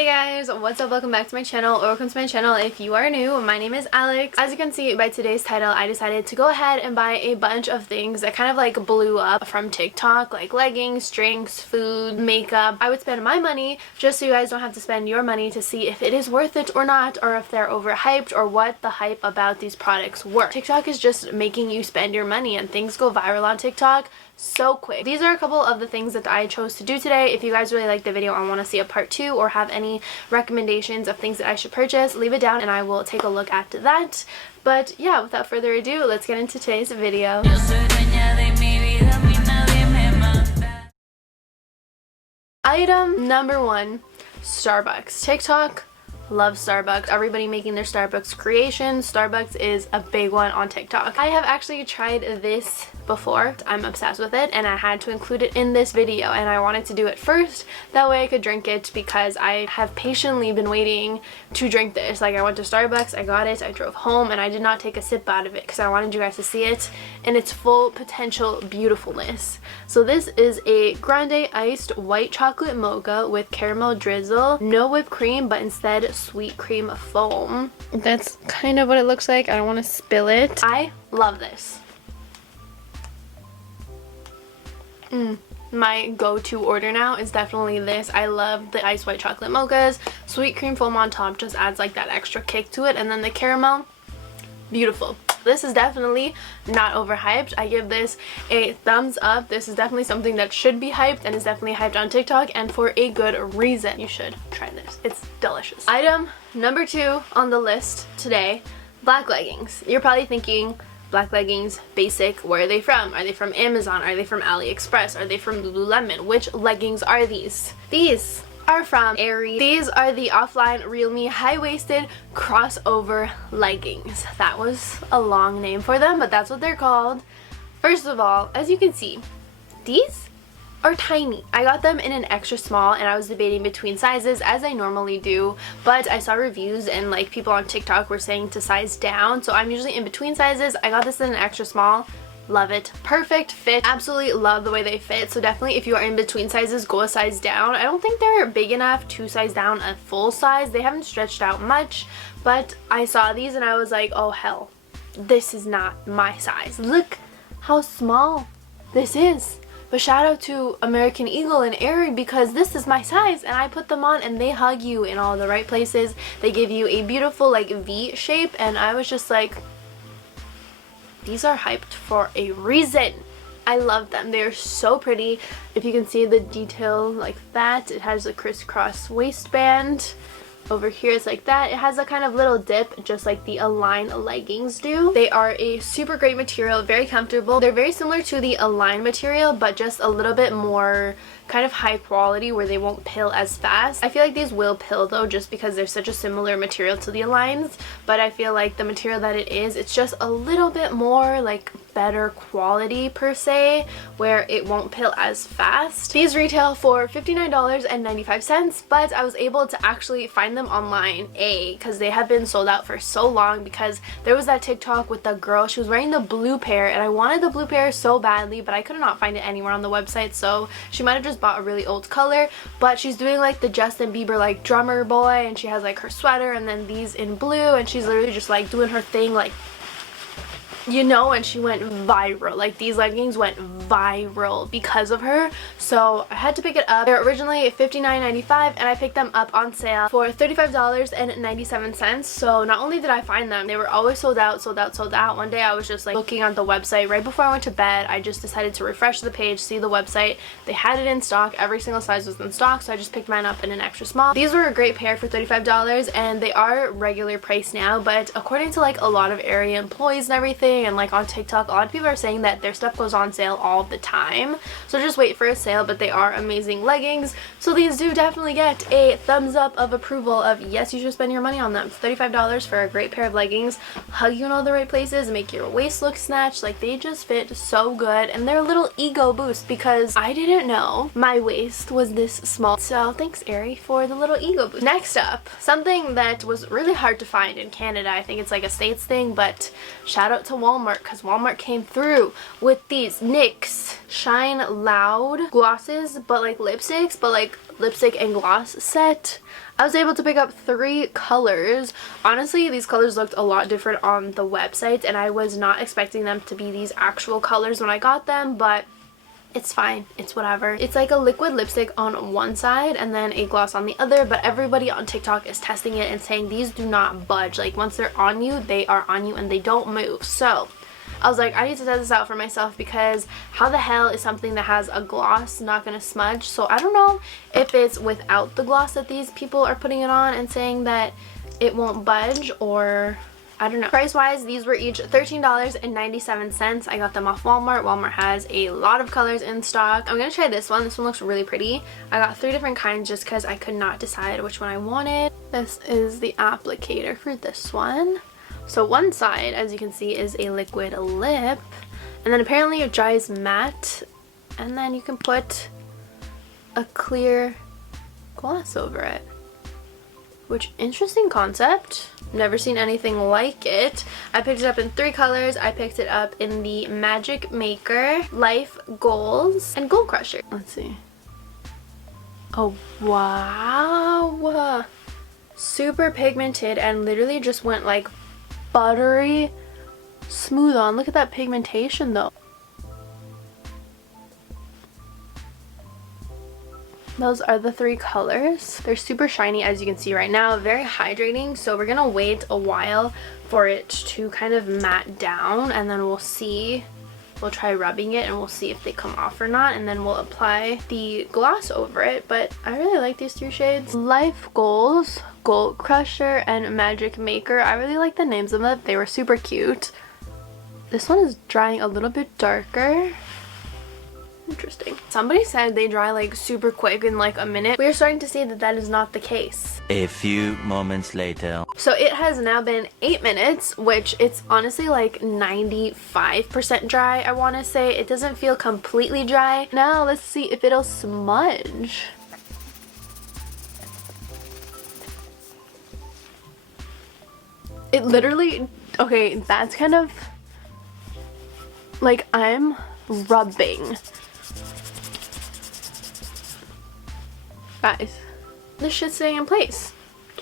Hey guys, what's up? Welcome back to my channel, or welcome to my channel if you are new. My name is Alex. As you can see by today's title, I decided to go ahead and buy a bunch of things that kind of like blew up from TikTok, like leggings, drinks, food, makeup. I would spend my money just so you guys don't have to spend your money to see if it is worth it or not, or if they're overhyped, or what the hype about these products were. TikTok is just making you spend your money, and things go viral on TikTok so quick. These are a couple of the things that I chose to do today. If you guys really like the video and want to see a part 2 or have any recommendations of things that I should purchase, leave it down and I will take a look at that. But yeah, without further ado, let's get into today's video. Item number 1, Starbucks. TikTok loves Starbucks. Everybody making their Starbucks creations. Starbucks is a big one on TikTok. I have actually tried this before. I'm obsessed with it and I had to include it in this video, and I wanted to do it first. That way I could drink it because I have patiently been waiting to drink this. Like, I went to Starbucks, I got it, I drove home, and I did not take a sip out of it because I wanted you guys to see it in its full potential beautifulness. So this is a grande iced white chocolate mocha with caramel drizzle. No whipped cream, but instead sweet cream foam. That's kind of what it looks like. I don't want to spill it. I love this. My go-to order now is definitely this. I love the iced white chocolate mochas. Sweet cream foam on top just adds like that extra kick to it, and then the caramel, beautiful. This is definitely not overhyped. I give this a thumbs up. This is definitely something that should be hyped, and is definitely hyped on TikTok, and for a good reason. You should try this. It's delicious. Item number 2 on the list today, black leggings. You're probably thinking, black leggings, basic, where are they from? Are they from Amazon? Are they from AliExpress? Are they from Lululemon? Which leggings are these? These are from Aerie. These are the offline Real Me high-waisted crossover leggings. That was a long name for them, but that's what they're called. First of all, as you can see, these are tiny. I got them in an extra small, and I was debating between sizes as I normally do, but I saw reviews and like people on TikTok were saying to size down, so I'm usually in between sizes. I got this in an extra small. Love it. Perfect fit. Absolutely love the way they fit. So definitely if you are in between sizes, go a size down. I don't think they're big enough to size down a full size. They haven't stretched out much, but I saw these and I was like, oh hell, this is not my size. Look how small this is. But shout out to American Eagle and Aerie, because this is my size, and I put them on and they hug you in all the right places. They give you a beautiful like V shape, and I was just like, these are hyped for a reason. I love them. They are so pretty. If you can see the detail like that, it has a crisscross waistband. Over here it's like that. It has a kind of little dip, just like the Align leggings do. They are a super great material, very comfortable. They're very similar to the Align material, but just a little bit more kind of high quality, where they won't pill as fast. I feel like these will pill though, just because they're such a similar material to the Aligns, but I feel like the material that it is, it's just a little bit more like better quality per se, where it won't pill as fast. These retail for $59.95, but I was able to actually find them online, because they have been sold out for so long, because there was that TikTok with the girl, she was wearing the blue pair, and I wanted the blue pair so badly, but I could not find it anywhere on the website, so she might have just bought a really old color. But she's doing like the Justin Bieber like drummer boy, and she has like her sweater and then these in blue, and she's literally just like doing her thing, like, you know, and she went viral. Like, these leggings went viral because of her, so I had to pick it up. They're originally $59.95 and I picked them up on sale for $35.97. So not only did I find them, they were always sold out, sold out, sold out. One day I was just like looking on the website right before I went to bed. I just decided to refresh the page, see the website. They had it in stock. Every single size was in stock, so I just picked mine up in an extra small. These were a great pair for $35, and they are regular price now, but according to like a lot of Aerie employees and everything, and like on TikTok, a lot of people are saying that their stuff goes on sale all the time, so just wait for a sale. But they are amazing leggings, so these do definitely get a thumbs up of approval of yes, you should spend your money on them. $35 for a great pair of leggings, hug you in all the right places, make your waist look snatched. Like, they just fit so good, and they're a little ego boost, because I didn't know my waist was this small, so thanks Aerie for the little ego boost. Next up, something that was really hard to find in Canada. I think it's like a States thing, but shout out to Walmart, because Walmart came through with these NYX Shine Loud glosses, but like lipsticks, but like lipstick and gloss set. I was able to pick up 3 colors. Honestly, these colors looked a lot different on the website, and I was not expecting them to be these actual colors when I got them, but it's fine. It's whatever. It's like a liquid lipstick on one side and then a gloss on the other, but everybody on TikTok is testing it and saying these do not budge. Like, once they're on you, they are on you and they don't move. So I was like, I need to test this out for myself, because how the hell is something that has a gloss not gonna smudge? So I don't know if it's without the gloss that these people are putting it on and saying that it won't budge, or I don't know. Price wise, these were each $13.97. I got them off Walmart. Walmart has a lot of colors in stock. I'm gonna try this one. This one looks really pretty. I got 3 different kinds just because I could not decide which one I wanted. This is the applicator for this one. So one side, as you can see, is a liquid lip, and then apparently it dries matte, and then you can put a clear gloss over it. Which, interesting concept. Never seen anything like it. I picked it up in 3 colors. I picked it up in the Magic Maker, Life Goals, and Gold Crusher. Let's see. Oh, wow. Super pigmented and literally just went like buttery smooth on. Look at that pigmentation though. Those are the 3 colors. They're super shiny, as you can see right now. Very hydrating, so we're gonna wait a while for it to kind of matte down, and then we'll see. We'll try rubbing it and we'll see if they come off or not, and then we'll apply the gloss over it. But I really like these 3 shades. Life Goals, Gold Crusher, and Magic Maker. I really like the names of them. They were super cute. This one is drying a little bit darker. Interesting. Somebody said they dry like super quick in like a minute. We are starting to see that that is not the case. A few moments later. So it has now been 8 minutes, which it's honestly like 95% dry, I want to say. It doesn't feel completely dry. Now let's see if it'll smudge. It literally, okay, that's kind of like I'm rubbing. Guys, this shit's staying in place.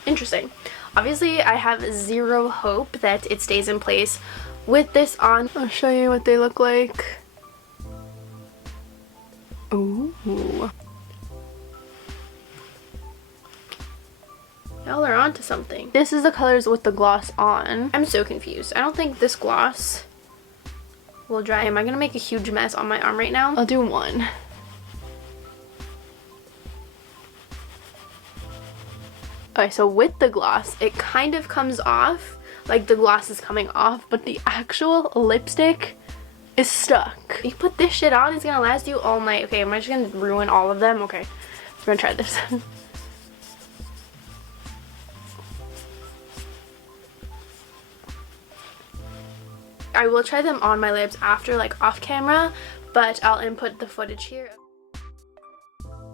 Interesting. Obviously, I have zero hope that it stays in place with this on. I'll show you what they look like. Ooh. Y'all are onto something. This is the colors with the gloss on. I'm so confused. I don't think this gloss will dry. Am I gonna make a huge mess on my arm right now? I'll do one. Okay, so with the gloss, it kind of comes off, like the gloss is coming off, but the actual lipstick is stuck. You put this shit on, it's gonna last you all night. Okay, am I just gonna ruin all of them? Okay, we're gonna try this. I will try them on my lips after, like off camera, but I'll input the footage here.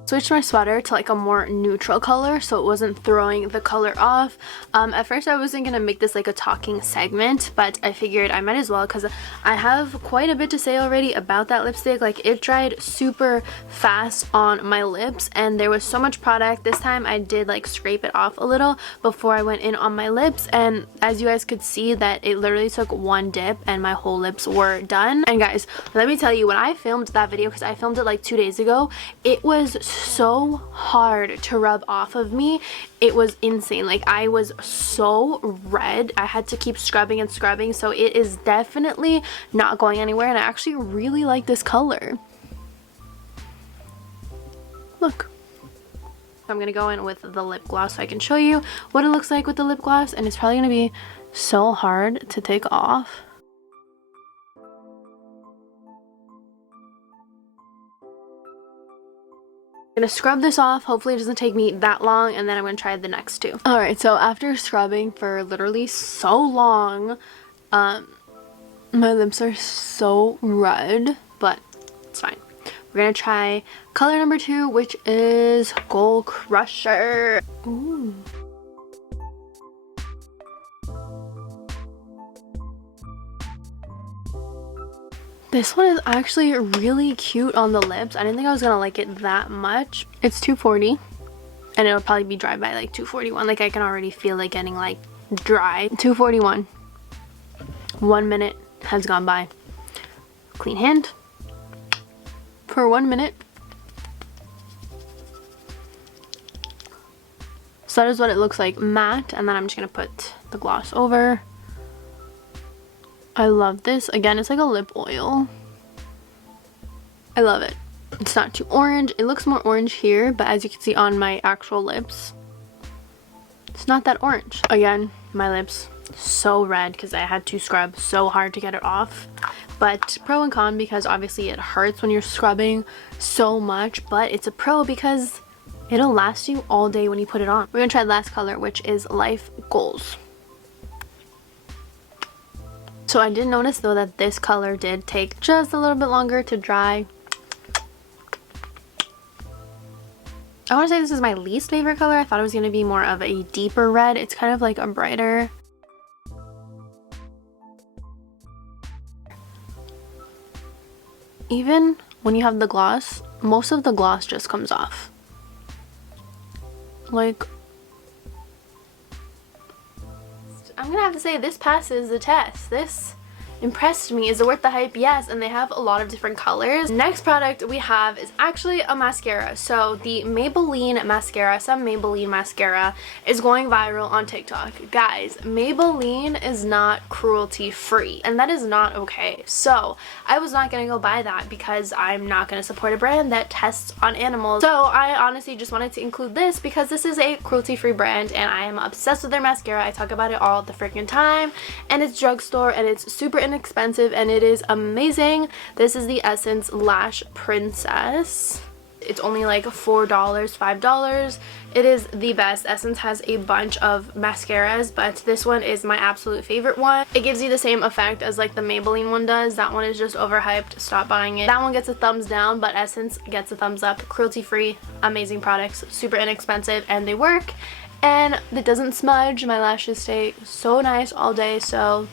Switched my sweater to like a more neutral color so it wasn't throwing the color off. At first I wasn't gonna make this like a talking segment, but I figured I might as well because I have quite a bit to say already about that lipstick. Like, it dried super fast on my lips and there was so much product. This time I did like scrape it off a little before I went in on my lips, and as you guys could see that it literally took one dip and my whole lips were done. And guys, let me tell you, when I filmed that video, because I filmed it like 2 days ago, it was so hard to rub off of me. It was insane. Like, I was so red. I had to keep scrubbing and scrubbing, so it is definitely not going anywhere, and I actually really like this color. Look. I'm gonna go in with the lip gloss so I can show you what it looks like with the lip gloss, and it's probably gonna be so hard to take off. I'm gonna scrub this off. Hopefully it doesn't take me that long, and then I'm gonna try the next 2. Alright, so after scrubbing for literally so long, my lips are so red, but it's fine. We're gonna try color number 2, which is Gold Crusher. Ooh. This one is actually really cute on the lips. I didn't think I was gonna like it that much. It's $2.40 and it'll probably be dry by like 2:41. Like I can already feel it getting like dry. 2:41. 1 minute has gone by. Clean hand for 1 minute. So that is what it looks like matte, and then I'm just gonna put the gloss over. I love this. Again, it's like a lip oil. I love it. It's not too orange. It looks more orange here, but as you can see on my actual lips, it's not that orange. Again, my lips so red because I had to scrub so hard to get it off. But pro and con, because obviously it hurts when you're scrubbing so much, but it's a pro because it'll last you all day when you put it on. We're gonna try the last color, which is Life Goals. So I did notice though that this color did take just a little bit longer to dry. I want to say this is my least favorite color. I thought it was going to be more of a deeper red. It's kind of like a brighter. Even when you have the gloss, most of the gloss just comes off. Like, I'm gonna have to say this passes the test. This impressed me. Is it worth the hype? Yes, and they have a lot of different colors. Next product we have is actually a mascara. So the Maybelline mascara, some Maybelline mascara is going viral on TikTok. Guys, Maybelline is not cruelty free, and that is not okay. So I was not gonna go buy that because I'm not gonna support a brand that tests on animals. So I honestly just wanted to include this because this is a cruelty free brand and I am obsessed with their mascara. I talk about it all the freaking time, and it's drugstore and it's super inexpensive and it is amazing. This is the Essence Lash Princess. It's only like $4, $5. It is the best. Essence has a bunch of mascaras, but this one is my absolute favorite one. It gives you the same effect as like the Maybelline one does. That one is just overhyped. Stop buying it. That one gets a thumbs down, but Essence gets a thumbs up. Cruelty free, amazing products, super inexpensive, and they work. And it doesn't smudge. My lashes stay so nice all day, so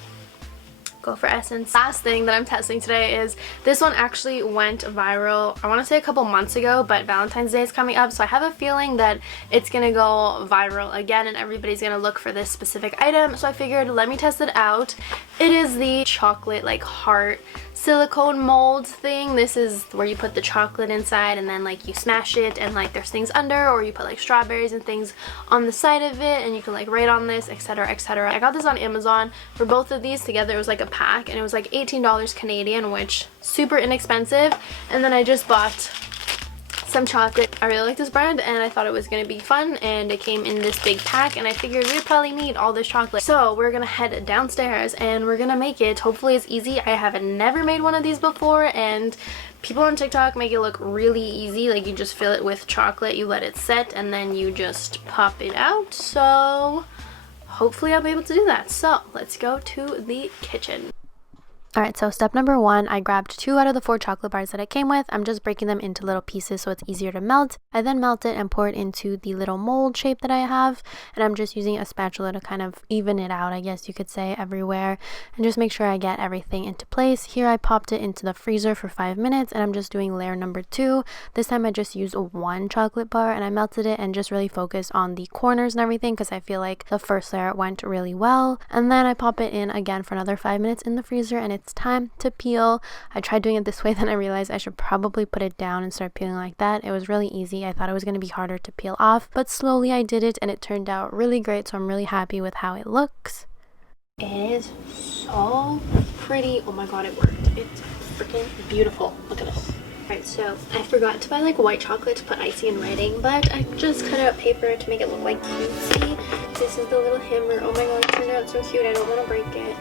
go for Essence. Last thing that I'm testing today is this one actually went viral, I want to say a couple months ago, but Valentine's Day is coming up, so I have a feeling that it's gonna go viral again and everybody's gonna look for this specific item, so I figured let me test it out. It is the chocolate like heart silicone mold thing. This is where you put the chocolate inside and then like you smash it and like there's things under, or you put like strawberries and things on the side of it and you can like write on this, etc, etc. I got this on Amazon. For both of these together it was like a pack and it was like $18 Canadian, which super inexpensive. And then I just bought some chocolate. I really like this brand and I thought it was going to be fun, and it came in this big pack and I figured we'd probably need all this chocolate. So we're gonna head downstairs and we're gonna make it. Hopefully it's easy. I have never made one of these before, and people on TikTok make it look really easy. Like you just fill it with chocolate, you let it set, and then you just pop it out. So hopefully I'll be able to do that. So let's go to the kitchen. Alright, so step number 1, I grabbed 2 out of the 4 chocolate bars that it came with. I'm just breaking them into little pieces so it's easier to melt. I then melt it and pour it into the little mold shape that I have, and I'm just using a spatula to kind of even it out, I guess you could say, everywhere, and just make sure I get everything into place. Here I popped it into the freezer for 5 minutes, and I'm just doing layer number 2. This time I just used 1 chocolate bar and I melted it and just really focused on the corners and everything because I feel like the first layer went really well. And then I pop it in again for another 5 minutes in the freezer, and it's time to peel. I tried doing it this way, then I realized I should probably put it down and start peeling like that. It was really easy. I thought it was going to be harder to peel off, but slowly I did it and it turned out really great, so I'm really happy with how it looks. It is so pretty. Oh my god, it worked. It's freaking beautiful. Look at this. Alright, so I forgot to buy like white chocolate to put icing and writing, but I just cut out paper to make it look like cutesy. This is the little hammer. Oh my god, it turned out so cute. I don't want to break it.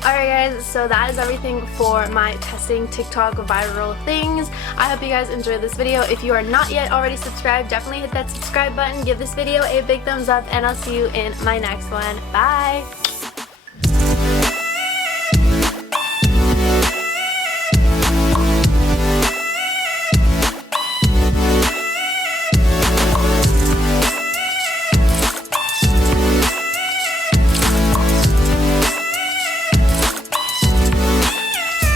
Alright guys, so that is everything for my testing TikTok viral things. I hope you guys enjoyed this video. If you are not yet already subscribed, definitely hit that subscribe button, give this video a big thumbs up, and I'll see you in my next one. Bye!